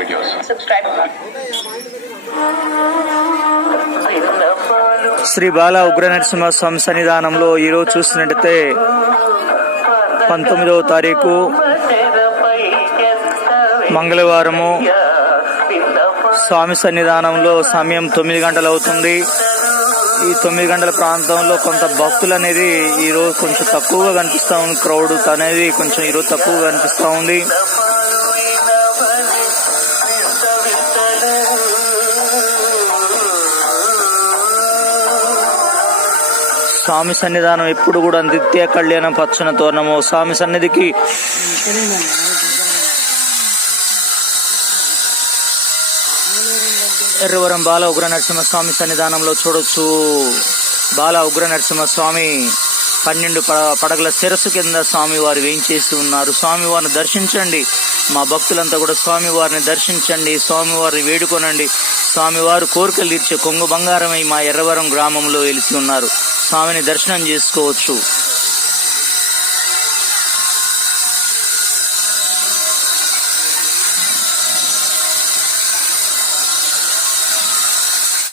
Videos. subscribe. Shri బాల ఉగ్ర నరసింహ స్వామి సన్నిధానంలో ఈరోజు చూసినట్టయితే పంతొమ్మిదవ తారీఖు మంగళవారము స్వామి సన్నిధానంలో సమయం తొమ్మిది గంటలు అవుతుంది ఈ తొమ్మిది గంటల ప్రాంతంలో కొంత భక్తులు అనేది ఈరోజు కొంచెం తక్కువగా కనిపిస్తూ ఉంది క్రౌడ్ అనేది కొంచెం ఈరోజు తక్కువగా కనిపిస్తూ ఉంది స్వామి సన్నిధానం ఎప్పుడు కూడా నిత్య కళ్యాణం పచ్చన తోరణము. స్వామి సన్నిధికి ఎర్రవరం బాల ఉగ్ర నరసింహస్వామి సన్నిధానంలో చూడొచ్చు. బాల ఉగ్ర నరసింహస్వామి పన్నెండు ప- పడగల శిరస్సు కింద స్వామివారు వేయించేసి ఉన్నారు. స్వామివారిని దర్శించండి. మా భక్తులంతా కూడా స్వామి వారిని దర్శించండి. స్వామివారిని వేడుకొనండి. స్వామివారు కోరికలు తీర్చే కొంగు బంగారమై మా ఎర్రవరం గ్రామంలో వెలిసి ఉన్నారు. స్వామిని దర్శనం చేసుకోవచ్చు.